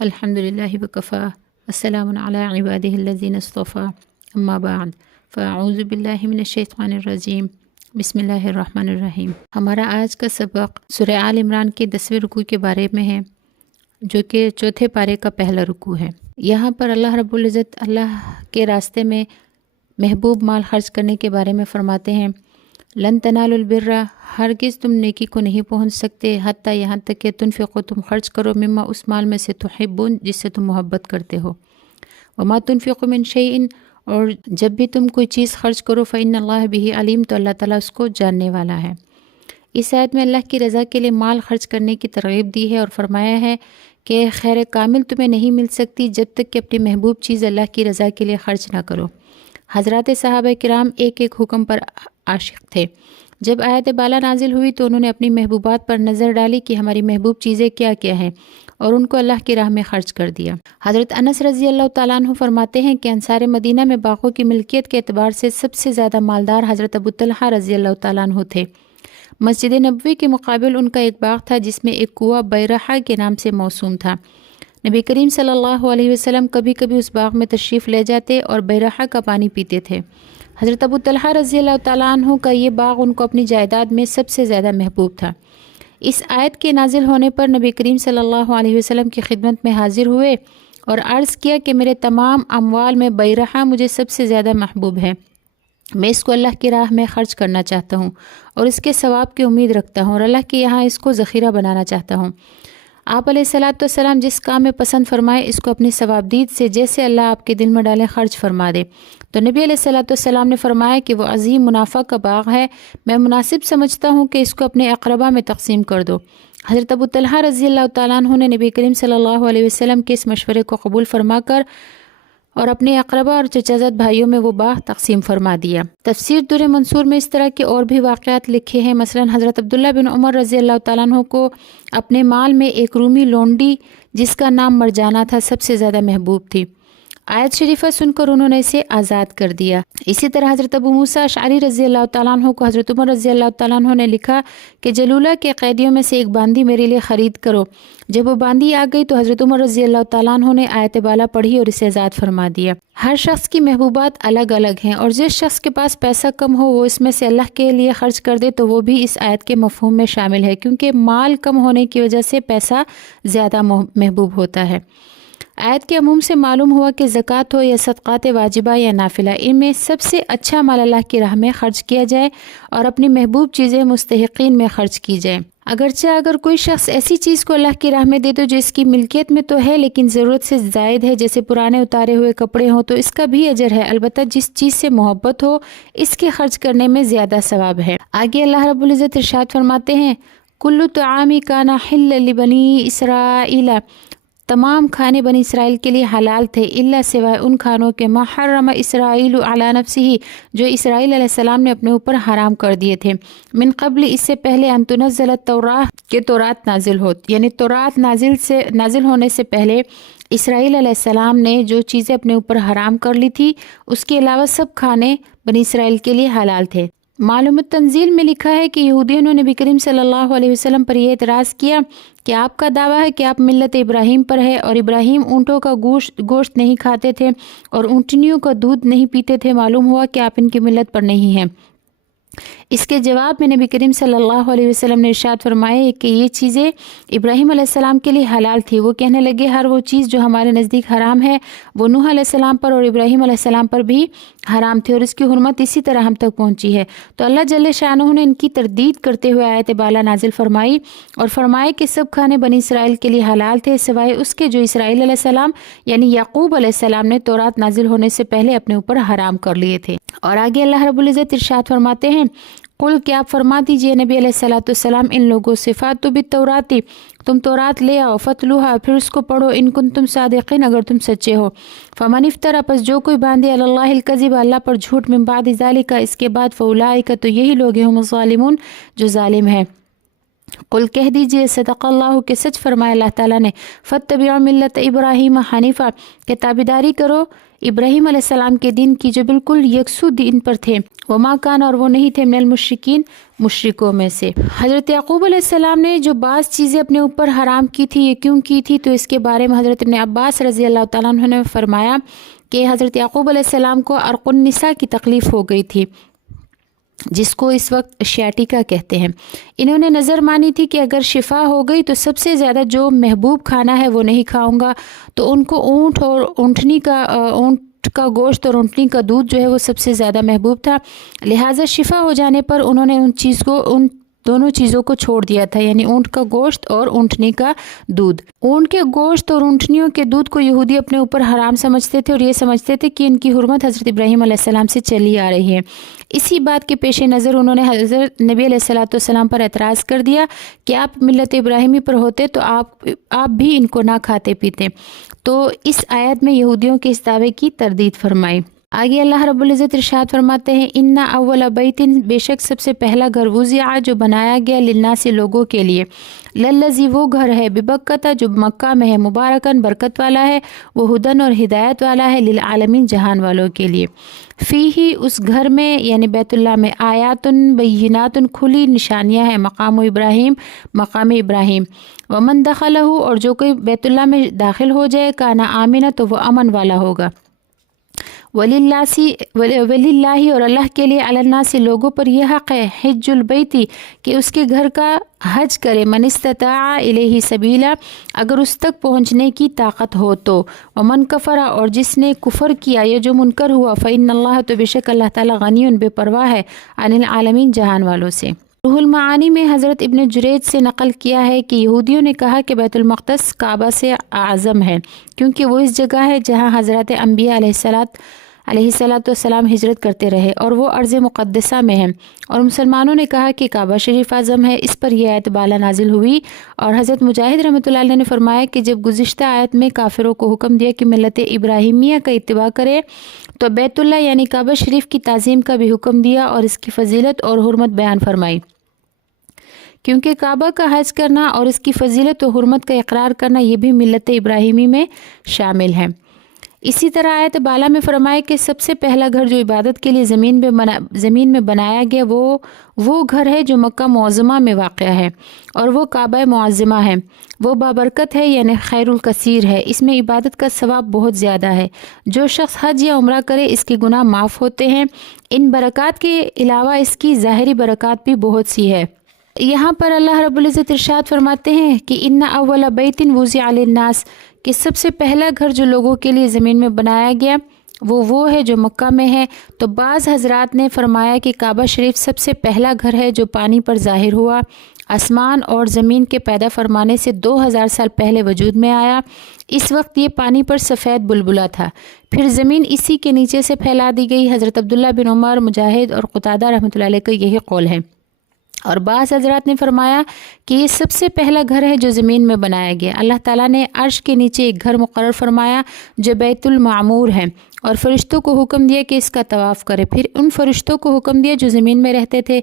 الحمد للہ وکفا السلام علی عبادہ الذین اصطفیٰ اما بعد فاعوذ باللہ من الشیطان الرجیم بسم اللہ الرحمن الرحیم۔ ہمارا آج کا سبق سورہ آل عمران کے 10ویں رکوع کے بارے میں ہے، جو کہ چوتھے پارے کا پہلا رکوع ہے۔ یہاں پر اللہ رب العزت اللہ کے راستے میں محبوب مال خرچ کرنے کے بارے میں فرماتے ہیں، لن تنالوا البر، ہرگز تم نیکی کو نہیں پہنچ سکتے، حتیٰ یہاں تک کہ تنفقو، تم خرچ کرو، مما اس مال میں سے تحبون، جس سے تم محبت کرتے ہو، وما تنفقوا من شیء، اور جب بھی تم کوئی چیز خرچ کرو، فإن اللہ بہ علیم، تو اللہ تعالیٰ اس کو جاننے والا ہے۔ اس آیت میں اللہ کی رضا کے لیے مال خرچ کرنے کی ترغیب دی ہے اور فرمایا ہے کہ خیر کامل تمہیں نہیں مل سکتی جب تک کہ اپنی محبوب چیز اللہ کی رضا کے لیے خرچ نہ کرو۔ حضرات صحابہ کرام ایک ایک حکم پر عاشق تھے۔ جب آیت بالا نازل ہوئی تو انہوں نے اپنی محبوبات پر نظر ڈالی کہ ہماری محبوب چیزیں کیا کیا ہیں، اور ان کو اللہ کی راہ میں خرچ کر دیا۔ حضرت انس رضی اللہ تعالیٰ عنہ فرماتے ہیں کہ انصار مدینہ میں باغوں کی ملکیت کے اعتبار سے سب سے زیادہ مالدار حضرت ابو طلحہ رضی اللہ تعالیٰ عنہ تھے۔ مسجد نبوی کے مقابل ان کا ایک باغ تھا جس میں ایک کنواں بیرحہ کے نام سے موسوم تھا۔ نبی کریم صلی اللہ علیہ وسلم کبھی کبھی اس باغ میں تشریف لے جاتے اور بیرحہ کا پانی پیتے تھے۔ حضرت ابو طلحہ رضی اللہ تعالیٰ عنہ کا یہ باغ ان کو اپنی جائیداد میں سب سے زیادہ محبوب تھا۔ اس آیت کے نازل ہونے پر نبی کریم صلی اللہ علیہ وسلم کی خدمت میں حاضر ہوئے اور عرض کیا کہ میرے تمام اموال میں بیرحہ مجھے سب سے زیادہ محبوب ہے، میں اس کو اللہ کی راہ میں خرچ کرنا چاہتا ہوں اور اس کے ثواب کی امید رکھتا ہوں، اور اللہ کے یہاں اس کو ذخیرہ بنانا چاہتا ہوں۔ آپ علیہ السلام جس کام میں پسند فرمائے اس کو اپنی ثوابدید سے جیسے اللہ آپ کے دل میں ڈالے خرچ فرما دے۔ تو نبی علیہ السلام نے فرمایا کہ وہ عظیم منافع کا باغ ہے، میں مناسب سمجھتا ہوں کہ اس کو اپنے اقربا میں تقسیم کر دو۔ حضرت ابو طلحہ رضی اللہ تعالیٰ عنہ نے نبی کریم صلی اللہ علیہ وسلم کے اس مشورے کو قبول فرما کر اور اپنے اقربا اور چچازاد بھائیوں میں وہ باغ تقسیم فرما دیا۔ تفسیر در منصور میں اس طرح کے اور بھی واقعات لکھے ہیں، مثلا حضرت عبداللہ بن عمر رضی اللہ تعالیٰ عنہ کو اپنے مال میں ایک رومی لونڈی جس کا نام مرجانہ تھا سب سے زیادہ محبوب تھی۔ آیت شریفہ سن کر انہوں نے اسے آزاد کر دیا۔ اسی طرح حضرت ابو موسیٰ اشعری رضی اللہ تعالیٰ عنہ کو حضرت عمر رضی اللہ تعالیٰ عنہ نے لکھا کہ جلولہ کے قیدیوں میں سے ایک باندی میرے لیے خرید کرو۔ جب وہ باندی آ گئی تو حضرت عمر رضی اللہ تعالیٰ عنہ نے آیت بالا پڑھی اور اسے آزاد فرما دیا۔ ہر شخص کی محبوبات الگ الگ ہیں، اور جس شخص کے پاس پیسہ کم ہو وہ اس میں سے اللہ کے لیے خرچ کر دے تو وہ بھی اس آیت کے مفہوم میں شامل ہے، کیونکہ مال کم ہونے کی وجہ سے پیسہ زیادہ محبوب ہوتا ہے۔ آیت کے عموم سے معلوم ہوا کہ زکوٰۃ ہو یا صدقات واجبہ یا نافلہ، ان میں سب سے اچھا مال اللہ کی راہ میں خرچ کیا جائے اور اپنی محبوب چیزیں مستحقین میں خرچ کی جائے۔ اگرچہ اگر کوئی شخص ایسی چیز کو اللہ کی راہ میں دے دو جو اس کی ملکیت میں تو ہے لیکن ضرورت سے زائد ہے، جیسے پرانے اتارے ہوئے کپڑے ہوں، تو اس کا بھی اجر ہے، البتہ جس چیز سے محبت ہو اس کے خرچ کرنے میں زیادہ ثواب ہے۔ آگے اللہ رب العزت ارشاد فرماتے ہیں، کل طعام کان حلا لبنی اسرائیل، تمام کھانے بنی اسرائیل کے لیے حلال تھے، الا سوائے ان کھانوں کے ما حرم اسرائیل علی نفسہ، جو اسرائیل علیہ السلام نے اپنے اوپر حرام کر دیے تھے، من قبل، اس سے پہلے، ان تنزل التوراۃ، کہ تورات نازل ہو، یعنی تورات نازل ہونے سے پہلے اسرائیل علیہ السلام نے جو چیزیں اپنے اوپر حرام کر لی تھی اس کے علاوہ سب کھانے بنی اسرائیل کے لیے حلال تھے۔ معلوم التنزیل میں لکھا ہے کہ یہودیوں نے نبی کریم صلی اللہ علیہ وسلم پر یہ اعتراض کیا کہ آپ کا دعویٰ ہے کہ آپ ملت ابراہیم پر ہے، اور ابراہیم اونٹوں کا گوشت نہیں کھاتے تھے اور اونٹنیوں کا دودھ نہیں پیتے تھے، معلوم ہوا کہ آپ ان کی ملت پر نہیں ہیں۔ اس کے جواب میں نبی کریم صلی اللہ علیہ وسلم نے ارشاد فرمایا کہ یہ چیزیں ابراہیم علیہ السلام کے لیے حلال تھی۔ وہ کہنے لگے ہر وہ چیز جو ہمارے نزدیک حرام ہے وہ نوح علیہ السلام پر اور ابراہیم علیہ السلام پر بھی حرام تھی، اور اس کی حرمت اسی طرح ہم تک پہنچی ہے۔ تو اللہ جل شانہ نے ان کی تردید کرتے ہوئے آیت بالا نازل فرمائی اور فرمائے کہ سب کھانے بنی اسرائیل کے لیے حلال تھے سوائے اس کے جو اسرائیل علیہ السلام یعنی یعقوب علیہ السلام نے تورات نازل ہونے سے پہلے اپنے اوپر حرام کر لیے تھے۔ اور آگے اللہ رب العزت ارشاد فرماتے ہیں، قل، کہ آپ فرما دیجئے نبی علیہ السلام ان لوگوں سے، فاتوا بالتوراۃ، تم تورات لے آؤ، فتلوہا، پھر اس کو پڑھو، ان کنتم صادقین، اگر تم سچے ہو، فمن افترا، پس جو کوئی باندھے، علی اللہ الکذب، اللہ پر جھوٹ، من بعد ذالک، اس کے بعد، فاولئک، تو یہی لوگ ہیں ہم الظالمون، جو ظالم ہیں۔ قل، کہہ دیجئے، صدق اللہ، کہ سچ فرمایا اللہ تعالیٰ نے، فاتبعوا ملت ابراہیم حنیفہ، کہ تابعداری کرو ابراہیم علیہ السلام کے دین کی جو بالکل یکسو دین پر تھے، وما کان، اور وہ نہیں تھے من المشرکین، مشرکوں میں سے۔ حضرت یعقوب علیہ السلام نے جو بعض چیزیں اپنے اوپر حرام کی تھی، یہ کیوں کی تھی؟ تو اس کے بارے میں حضرت ابن عباس رضی اللہ تعالیٰ عنہ نے فرمایا کہ حضرت یعقوب علیہ السلام کو عرق النساء کی تکلیف ہو گئی تھی، جس کو اس وقت شیاٹیکا کہتے ہیں۔ انہوں نے نظر مانی تھی کہ اگر شفا ہو گئی تو سب سے زیادہ جو محبوب کھانا ہے وہ نہیں کھاؤں گا، تو ان کو اونٹ کا گوشت اور اونٹنی کا دودھ جو ہے وہ سب سے زیادہ محبوب تھا، لہٰذا شفا ہو جانے پر انہوں نے ان دونوں چیزوں کو چھوڑ دیا تھا، یعنی اونٹ کا گوشت اور اونٹنی کا دودھ۔ اونٹ کے گوشت اور اونٹنیوں کے دودھ کو یہودی اپنے اوپر حرام سمجھتے تھے اور یہ سمجھتے تھے کہ ان کی حرمت حضرت ابراہیم علیہ السلام سے چلی آ رہی ہے۔ اسی بات کے پیش نظر انہوں نے حضرت نبی علیہ السلام پر اعتراض کر دیا کہ آپ ملت ابراہیمی پر ہوتے تو آپ بھی ان کو نہ کھاتے پیتے، تو اس آیت میں یہودیوں کے اس دعوے کی تردید فرمائی۔ آگے اللہ رب العزت ارشاد فرماتے ہیں، اِنَّ أَوَّلَ بَيْتٍ، بے شک سب سے پہلا گھر، وُضِعَ، جو بنایا گیا، للناس، لوگوں کے لیے، للذی، وہ گھر ہے، ببکہ، جو مکہ میں ہے، مبارکن، برکت والا ہے، وہ ہدن، اور ہدایت والا ہے، للعالمین، جہان والوں کے لیے، فیہ، اس گھر میں یعنی بیت اللہ میں، آیاتن، بینات، کھلی نشانیاں ہیں، مقام ابراہیم، مقام ابراہیم، ومن دخلہ، اور جو کوئی بیت اللہ میں داخل ہو جائے، کانا آمنا، تو وہ امن والا ہوگا، وللہ، اور اللہ کے لیے، علی الناس، لوگوں پر یہ حق ہے، حج البیت، کہ اس کے گھر کا حج کرے، من استطاع الیہ سبیلا، اگر اس تک پہنچنے کی طاقت ہو تو، ومن کفر، اور جس نے کفر کیا یا جو منکر ہوا، فإن اللہ، تو بے شک اللہ تعالیٰ، غنی، بے پرواہ ہے، عن العالمین، جہان والوں سے۔ روح المعانی میں حضرت ابن جریج سے نقل کیا ہے کہ یہودیوں نے کہا کہ بیت المقدس کعبہ سے اعظم ہے، کیونکہ وہ اس جگہ ہے جہاں حضرت انبیاء علیہ السلام ہجرت کرتے رہے، اور وہ ارض مقدسہ میں ہے، اور مسلمانوں نے کہا کہ کعبہ شریف اعظم ہے۔ اس پر یہ آیت بالا نازل ہوئی، اور حضرت مجاہد رحمۃ اللہ علیہ نے فرمایا کہ جب گزشتہ آیت میں کافروں کو حکم دیا کہ ملت ابراہیمیہ کا اتباع کرے، تو بیت اللہ یعنی کعبہ شریف کی تعظیم کا بھی حکم دیا اور اس کی فضیلت اور حرمت بیان فرمائی، کیونکہ کعبہ کا حج کرنا اور اس کی فضیلت و حرمت کا اقرار کرنا یہ بھی ملت ابراہیمی میں شامل ہے۔ اسی طرح آیت بالا میں فرمائے کہ سب سے پہلا گھر جو عبادت کے لیے زمین میں بنایا گیا وہ گھر ہے جو مکہ معظمہ میں واقع ہے، اور وہ کعبہ معظمہ ہے، وہ بابرکت ہے، یعنی خیر الکثیر ہے، اس میں عبادت کا ثواب بہت زیادہ ہے، جو شخص حج یا عمرہ کرے اس کے گناہ معاف ہوتے ہیں، ان برکات کے علاوہ اس کی ظاہری برکات بھی بہت سی ہے۔ یہاں پر اللہ رب العزت ارشاد فرماتے ہیں کہ ان اول بیت وضع للناس، کہ سب سے پہلا گھر جو لوگوں کے لیے زمین میں بنایا گیا وہ ہے جو مکہ میں ہے۔ تو بعض حضرات نے فرمایا کہ کعبہ شریف سب سے پہلا گھر ہے جو پانی پر ظاہر ہوا، آسمان اور زمین کے پیدا فرمانے سے 2000 سال پہلے وجود میں آیا۔ اس وقت یہ پانی پر سفید بلبلا تھا، پھر زمین اسی کے نیچے سے پھیلا دی گئی۔ حضرت عبداللہ بن عمر، مجاہد اور قتادہ رحمۃ اللہ علیہ کا یہی قول ہے، اور بعض حضرات نے فرمایا کہ یہ سب سے پہلا گھر ہے جو زمین میں بنایا گیا۔ اللہ تعالیٰ نے عرش کے نیچے ایک گھر مقرر فرمایا جو بیت المعمور ہے، اور فرشتوں کو حکم دیا کہ اس کا طواف کرے۔ پھر ان فرشتوں کو حکم دیا جو زمین میں رہتے تھے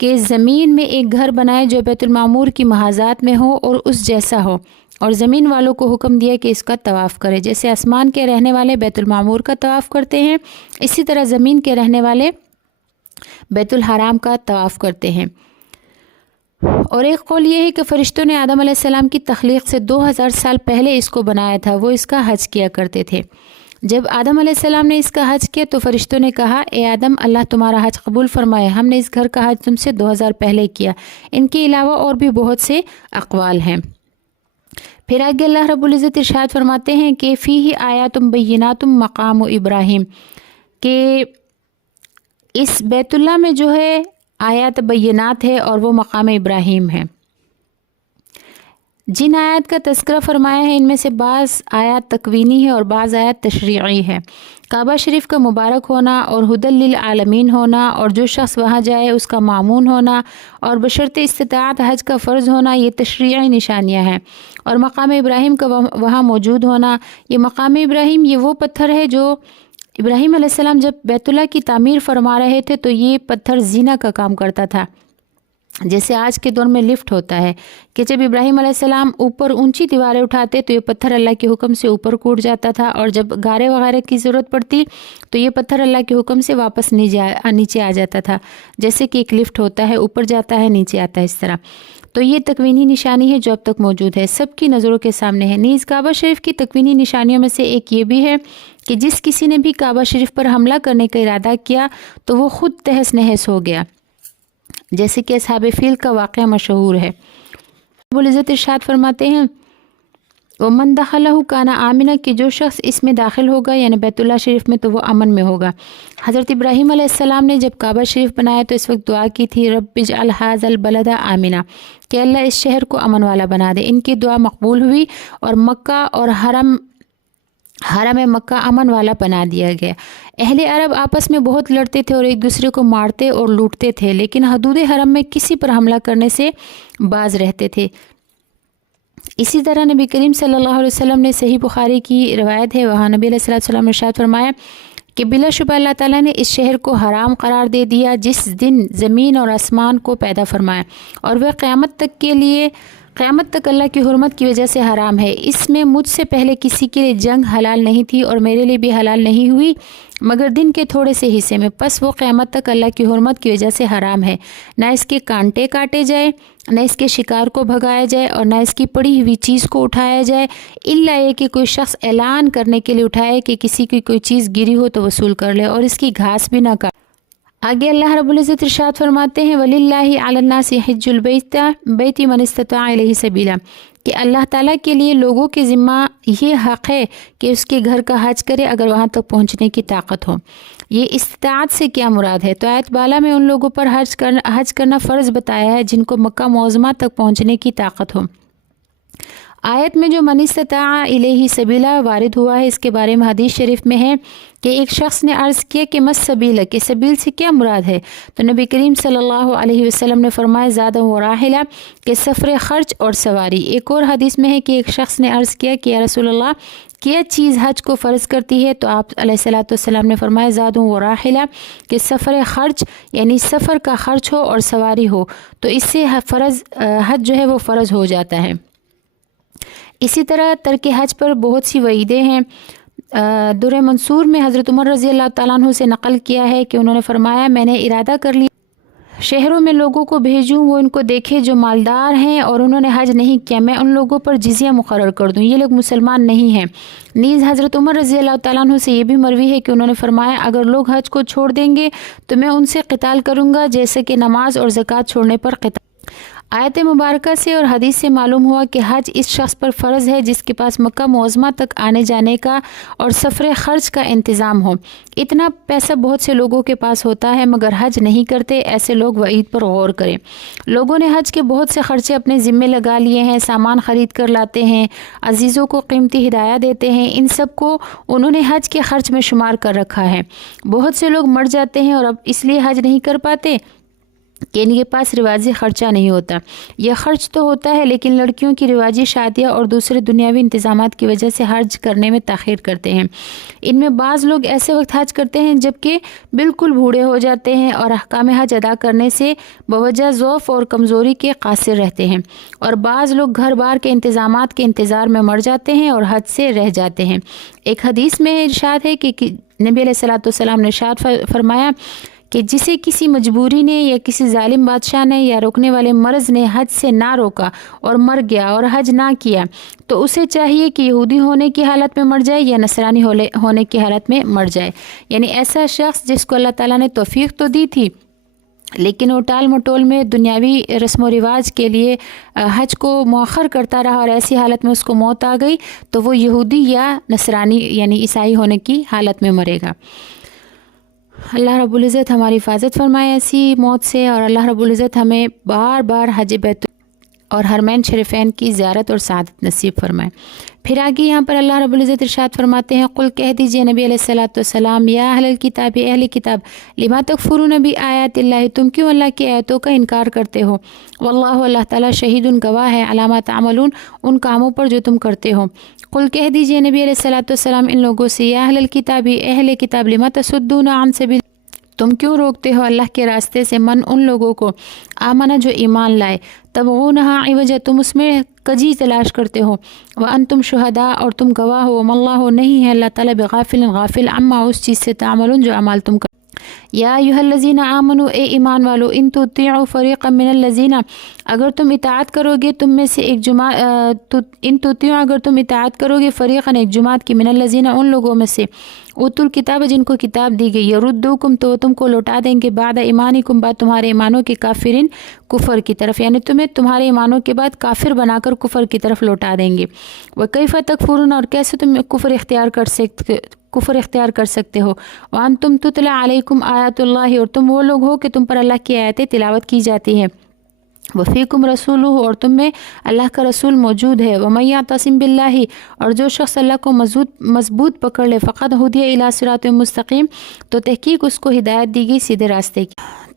کہ زمین میں ایک گھر بنائے جو بیت المعمور کی محاذات میں ہو اور اس جیسا ہو، اور زمین والوں کو حکم دیا کہ اس کا طواف کرے۔ جیسے آسمان کے رہنے والے بیت المعمور کا طواف کرتے ہیں، اسی طرح زمین کے رہنے والے بیت الحرام کا طواف کرتے ہیں۔ اور ایک قول یہ ہے کہ فرشتوں نے آدم علیہ السلام کی تخلیق سے 2000 سال پہلے اس کو بنایا تھا، وہ اس کا حج کیا کرتے تھے۔ جب آدم علیہ السلام نے اس کا حج کیا تو فرشتوں نے کہا، اے آدم، اللہ تمہارا حج قبول فرمائے، ہم نے اس گھر کا حج تم سے 2000 پہلے کیا۔ ان کے علاوہ اور بھی بہت سے اقوال ہیں۔ پھر آگے اللہ رب العزت ارشاد فرماتے ہیں کہ فیہ آیات بینات مقام ابراہیم، کہ اس بیت اللہ میں جو ہے آیات بینات ہے اور وہ مقام ابراہیم ہے۔ جن آیات کا تذکرہ فرمایا ہے ان میں سے بعض آیات تکوینی ہے اور بعض آیات تشریعی ہے۔ کعبہ شریف کا مبارک ہونا اور ہدی للعالمین ہونا، اور جو شخص وہاں جائے اس کا مامون ہونا، اور بشرط استطاعت حج کا فرض ہونا، یہ تشریعی نشانیاں ہیں۔ اور مقام ابراہیم کا وہاں موجود ہونا، یہ مقام ابراہیم یہ وہ پتھر ہے جو ابراہیم علیہ السلام جب بیت اللہ کی تعمیر فرما رہے تھے تو یہ پتھر زینہ کا کام کرتا تھا، جیسے آج کے دور میں لفٹ ہوتا ہے کہ جب ابراہیم علیہ السلام اوپر اونچی دیواریں اٹھاتے تو یہ پتھر اللہ کے حکم سے اوپر کوٹ جاتا تھا، اور جب گارے وغیرہ کی ضرورت پڑتی تو یہ پتھر اللہ کے حکم سے واپس نیچے آ جاتا تھا، جیسے کہ ایک لفٹ ہوتا ہے، اوپر جاتا ہے نیچے آتا ہے اس طرح۔ تو یہ تکوینی نشانی ہے جو اب تک موجود ہے، سب کی نظروں کے سامنے ہے۔ نیز کعبہ شریف کی تکوینی نشانیوں میں سے ایک یہ بھی ہے کہ جس کسی نے بھی کعبہ شریف پر حملہ کرنے کا ارادہ کیا تو وہ خود تہس نہس ہو گیا، جیسے کہ اصحاب فیل کا واقعہ مشہور ہے۔ رب العزت ارشاد فرماتے ہیں وَمَن دَخَلَهُ كَانَ آمِنًا، کہ جو شخص اس میں داخل ہوگا یعنی بیت اللہ شریف میں تو وہ امن میں ہوگا۔ حضرت ابراہیم علیہ السلام نے جب کعبہ شریف بنایا تو اس وقت دعا کی تھی رب اجعل هذا البلد آمنا، کہ اللہ اس شہر کو امن والا بنا دے۔ ان کی دعا مقبول ہوئی اور مکہ اور حرم مکہ امن والا بنا دیا گیا۔ اہل عرب آپس میں بہت لڑتے تھے اور ایک دوسرے کو مارتے اور لوٹتے تھے، لیکن حدود حرم میں کسی پر حملہ کرنے سے باز رہتے تھے۔ اسی طرح نبی کریم صلی اللہ علیہ وسلم نے صحیح بخاری کی روایت ہے، وہاں نبی علیہ السلام نے ارشاد فرمایا کہ بلا شبہ اللہ تعالیٰ نے اس شہر کو حرام قرار دے دیا جس دن زمین اور آسمان کو پیدا فرمایا، اور وہ قیامت تک اللہ کی حرمت کی وجہ سے حرام ہے۔ اس میں مجھ سے پہلے کسی کے لیے جنگ حلال نہیں تھی اور میرے لیے بھی حلال نہیں ہوئی مگر دن کے تھوڑے سے حصے میں، پس وہ قیامت تک اللہ کی حرمت کی وجہ سے حرام ہے۔ نہ اس کے کانٹے کاٹے جائے، نہ اس کے شکار کو بھگایا جائے، اور نہ اس کی پڑی ہوئی چیز کو اٹھایا جائے، الا یہ کہ کوئی شخص اعلان کرنے کے لیے اٹھائے کہ کسی کی کوئی چیز گری ہو تو وصول کر لے، اور اس کی گھاس بھی نہ کاٹے۔ آگے اللہ رب العزت ارشاد فرماتے ہیں وَلِلَّهِ عَلَى النَّاسِ حِجُّ الْبَيْتِ مَنِ اسْتَطَاعَ إِلَيْهِ سَبِيلًا، کہ اللہ تعالیٰ کے لیے لوگوں کے ذمہ یہ حق ہے کہ اس کے گھر کا حج کرے اگر وہاں تک پہنچنے کی طاقت ہو۔ یہ استطاعت سے کیا مراد ہے؟ تو آیت بالا میں ان لوگوں پر حج کرنا فرض بتایا ہے جن کو مکہ معظمہ تک پہنچنے کی طاقت ہو۔ آیت میں جو من استطاع الیہ سبیلا وارد ہوا ہے، اس کے بارے میں حدیث شریف میں ہے کہ ایک شخص نے عرض کیا کہ مس سبیل، کہ سبیل سے کیا مراد ہے؟ تو نبی کریم صلی اللہ علیہ وسلم نے فرمایا زادہ و راحلہ، کہ سفر خرچ اور سواری۔ ایک اور حدیث میں ہے کہ ایک شخص نے عرض کیا کہ یا رسول اللہ کیا چیز حج کو فرض کرتی ہے؟ تو آپ علیہ الصلوۃ والسلام نے فرمایا زادوں و راحلہ، کہ سفر خرچ یعنی سفر کا خرچ ہو اور سواری ہو، تو اس سے حج جو ہے وہ فرض ہو جاتا ہے۔ اسی طرح ترک حج پر بہت سی وعیدیں ہیں۔ در منصور میں حضرت عمر رضی اللہ تعالیٰ عنہ سے نقل کیا ہے کہ انہوں نے فرمایا میں نے ارادہ کر لیا شہروں میں لوگوں کو بھیجوں، وہ ان کو دیکھے جو مالدار ہیں اور انہوں نے حج نہیں کیا، میں ان لوگوں پر جزیہ مقرر کر دوں، یہ لوگ مسلمان نہیں ہیں۔ نیز حضرت عمر رضی اللہ تعالیٰ عنہ سے یہ بھی مروی ہے کہ انہوں نے فرمایا اگر لوگ حج کو چھوڑ دیں گے تو میں ان سے قتال کروں گا جیسے کہ نماز اور زکوٰۃ چھوڑنے پر قتال۔ آیت مبارکہ سے اور حدیث سے معلوم ہوا کہ حج اس شخص پر فرض ہے جس کے پاس مکہ معظمہ تک آنے جانے کا اور سفر خرچ کا انتظام ہو۔ اتنا پیسہ بہت سے لوگوں کے پاس ہوتا ہے مگر حج نہیں کرتے، ایسے لوگ وعید پر غور کریں۔ لوگوں نے حج کے بہت سے خرچے اپنے ذمے لگا لیے ہیں، سامان خرید کر لاتے ہیں، عزیزوں کو قیمتی ہدایہ دیتے ہیں، ان سب کو انہوں نے حج کے خرچ میں شمار کر رکھا ہے۔ بہت سے لوگ مر جاتے ہیں اور اب اس لیے حج نہیں کر پاتے کہ ان کے پاس رواجی خرچہ نہیں ہوتا۔ یہ خرچ تو ہوتا ہے لیکن لڑکیوں کی رواجی شادیاں اور دوسرے دنیاوی انتظامات کی وجہ سے حج کرنے میں تاخیر کرتے ہیں۔ ان میں بعض لوگ ایسے وقت حج کرتے ہیں جبکہ بالکل بوڑھے ہو جاتے ہیں اور احکام حج ادا کرنے سے بوجہ ضعف اور کمزوری کے قاصر رہتے ہیں، اور بعض لوگ گھر بار کے انتظامات کے انتظار میں مر جاتے ہیں اور حج سے رہ جاتے ہیں۔ ایک حدیث میں ارشاد ہے کہ نبی علیہ الصلوۃ والسلام نے ارشاد فرمایا کہ جسے کسی مجبوری نے یا کسی ظالم بادشاہ نے یا روکنے والے مرض نے حج سے نہ روکا اور مر گیا اور حج نہ کیا تو اسے چاہیے کہ یہودی ہونے کی حالت میں مر جائے یا نصرانی ہونے کی حالت میں مر جائے۔ یعنی ایسا شخص جس کو اللہ تعالیٰ نے توفیق تو دی تھی لیکن وہ ٹال مٹول میں دنیاوی رسم و رواج کے لیے حج کو مؤخر کرتا رہا اور ایسی حالت میں اس کو موت آ گئی تو وہ یہودی یا نصرانی یعنی عیسائی ہونے کی حالت میں مرے گا۔ اللہ رب العزت ہماری حفاظت فرمائے ایسی موت سے، اور اللہ رب العزت ہمیں بار بار حج بیت اور حرمین شریفین کی زیارت اور سعادت نصیب فرمائے۔ پھر آگے یہاں پر اللہ رب العزت ارشاد فرماتے ہیں قل کہہ دیجئے نبی علیہ الصلوۃ والسلام یا اہل الکتاب، اہل کتاب لما تکفرون بآیات اللہ، تم کیوں اللہ کی آیتوں کا انکار کرتے ہو، واللہ اللہ تعالیٰ شہید گواہ ہے علی ما تعملون، ان کاموں پر جو تم کرتے ہو۔ قل کہہ دیجئے نبی علیہ الصلوۃ والسلام ان لوگوں سے یا اہل الکتاب، اہل کتاب لما تصدون عن سبیل، تم کیوں روکتے ہو اللہ کے راستے سے من ان لوگوں کو آمنہ جو ایمان لائے، تبغونہا عوجا تم اس میں کجی تلاش کرتے ہو، وانتم شہداء اور تم گواہ ہو، وما اللہ نہیں ہے اللہ تعالیٰ بغافل غافل عما اس چیز سے تعملون جو اعمال تم کرتے۔ یا ایھا الذین آمنوا اے ایمان والو، ان تطیعوا فریقا من الذین اگر تم اطاعت کرو گے تم میں سے ایک جماعت، ان تطیعوا اگر تم اطاعت کرو گے فریقا ایک جماعت کی، من الذین ان لوگوں میں سے اوتوا الکتاب جن کو کتاب دی گئی، یردوکم تو تم کو لوٹا دیں گے بعد ایمانکم بعد تمہارے ایمانوں کے کافرین کفر کی طرف، یعنی تمہیں تمہارے ایمانوں کے بعد کافر بنا کر کفر کی طرف لوٹا دیں گے۔ وکیف تکفرون اور کیسے تم کفر اختیار کر سکتے ہو، وانتم تتلی علیکم آیات اللہ اور تم وہ لوگ ہو کہ تم پر اللہ کی آیتیں تلاوت کی جاتی ہیں، وفیکم رسولہ اور تم میں اللہ کا رسول موجود ہے، ومن یعتصم باللہ اور جو شخص اللہ کو مضبوط پکڑ لے، فقد ہدی الی صراط مستقیم تو تحقیق اس کو ہدایت دی گئی سیدھے راستے کی۔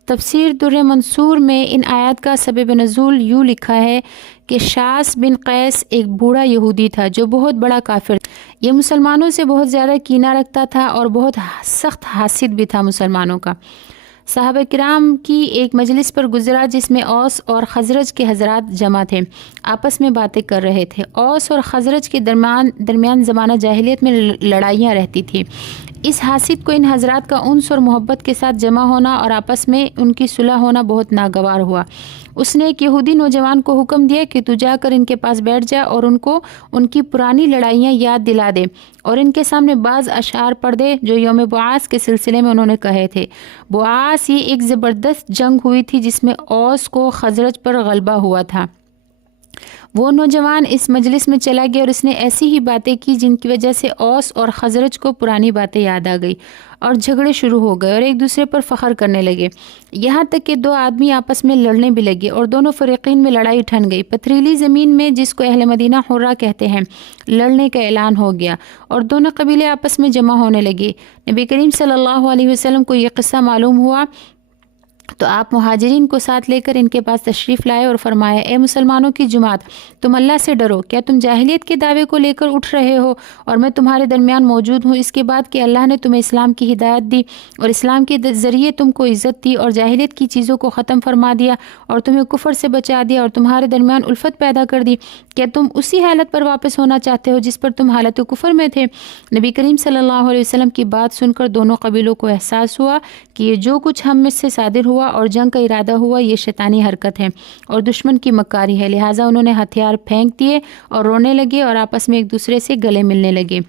تفسیر در منصور میں ان آیات کا سبب نزول یوں لکھا ہے کہ شاس بن قیس ایک بوڑھا یہودی تھا جو بہت بڑا کافر تھا، یہ مسلمانوں سے بہت زیادہ کینہ رکھتا تھا اور بہت سخت حاسد بھی تھا مسلمانوں کا۔ صحابہ کرام کی ایک مجلس پر گزرا جس میں اوس اور خزرج کے حضرات جمع تھے، آپس میں باتیں کر رہے تھے۔ اوس اور خزرج کے درمیان زمانہ جاہلیت میں لڑائیاں رہتی تھیں۔ اس حاسد کو ان حضرات کا انس اور محبت کے ساتھ جمع ہونا اور آپس میں ان کی صلح ہونا بہت ناگوار ہوا۔ اس نے ایک یہودی نوجوان کو حکم دیا کہ تو جا کر ان کے پاس بیٹھ جا اور ان کو ان کی پرانی لڑائیاں یاد دلا دے اور ان کے سامنے بعض اشعار پڑھ دے جو یوم بعاث کے سلسلے میں انہوں نے کہے تھے۔ بعاث یہ ایک زبردست جنگ ہوئی تھی جس میں اوس کو خزرج پر غلبہ ہوا تھا۔ وہ نوجوان اس مجلس میں چلا گیا اور اس نے ایسی ہی باتیں کی جن کی وجہ سے اوس اور خزرج کو پرانی باتیں یاد آ گئی اور جھگڑے شروع ہو گئے اور ایک دوسرے پر فخر کرنے لگے، یہاں تک کہ دو آدمی آپس میں لڑنے بھی لگے اور دونوں فریقین میں لڑائی ٹھن گئی۔ پتھریلی زمین میں جس کو اہل مدینہ حرہ کہتے ہیں لڑنے کا اعلان ہو گیا اور دونوں قبیلے آپس میں جمع ہونے لگے۔ نبی کریم صلی اللہ علیہ وسلم کو یہ قصہ معلوم ہوا تو آپ مہاجرین کو ساتھ لے کر ان کے پاس تشریف لائے اور فرمایا، اے مسلمانوں کی جماعت، تم اللہ سے ڈرو، کیا تم جاہلیت کے دعوے کو لے کر اٹھ رہے ہو اور میں تمہارے درمیان موجود ہوں، اس کے بعد کہ اللہ نے تمہیں اسلام کی ہدایت دی اور اسلام کے ذریعے تم کو عزت دی اور جاہلیت کی چیزوں کو ختم فرما دیا اور تمہیں کفر سے بچا دیا اور تمہارے درمیان الفت پیدا کر دی، کیا تم اسی حالت پر واپس ہونا چاہتے ہو جس پر تم حالت کفر میں تھے؟ نبی کریم صلی اللہ علیہ وسلم کی بات سن کر دونوں قبیلوں کو احساس ہوا کہ یہ جو کچھ ہم میں سے صادر ہوا اور جنگ کا ارادہ ہوا یہ شیطانی حرکت ہے اور دشمن کی مکاری ہے، لہٰذا انہوں نے ہتھیار پھینک دیے اور رونے لگے اور آپس میں ایک دوسرے سے گلے ملنے لگے۔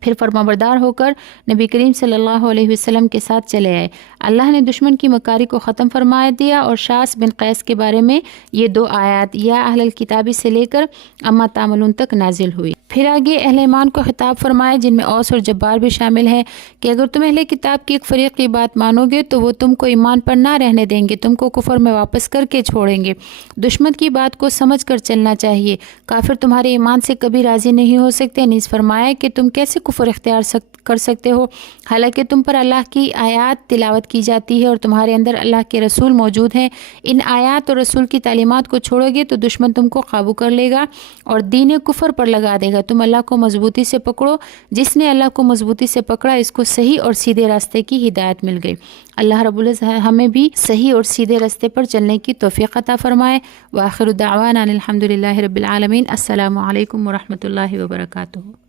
پھر فرمانبردار ہو کر نبی کریم صلی اللہ علیہ وسلم کے ساتھ چلے آئے۔ اللہ نے دشمن کی مکاری کو ختم فرما دیا اور شاس بن قیس کے بارے میں یہ دو آیات یا اہل الکتابی سے لے کر اما تعملون تک نازل ہوئی۔ پھر آگے اہل ایمان کو خطاب فرمائے جن میں اوس اور جبار بھی شامل ہے کہ اگر تم اہل کتاب کی ایک فریق کی بات مانو گے تو وہ تم کو ایمان پر نہ رہنے دیں گے، تم کو کفر میں واپس کر کے چھوڑیں گے۔ دشمن کی بات کو سمجھ کر چلنا چاہیے، کافر تمہارے ایمان سے کبھی راضی نہیں ہو سکتے۔ نیز فرمایا کہ تم کیسے کفر اختیار کر سکتے ہو حالانکہ تم پر اللہ کی آیات تلاوت کی جاتی ہے اور تمہارے اندر اللہ کے رسول موجود ہیں۔ ان آیات اور رسول کی تعلیمات کو چھوڑو گے تو دشمن تم کو قابو کر لے گا اور دین کفر پر لگا دے گا۔ تم اللہ کو مضبوطی سے پکڑو، جس نے اللہ کو مضبوطی سے پکڑا اس کو صحیح اور سیدھے راستے کی ہدایت مل گئی۔ اللہ رب العزت ہمیں بھی صحیح اور سیدھے راستے پر چلنے کی توفیق عطا فرمائے۔ وآخر دعوانا الحمد للہ رب العالمین۔ السلام علیکم ورحمۃ اللہ وبرکاتہ۔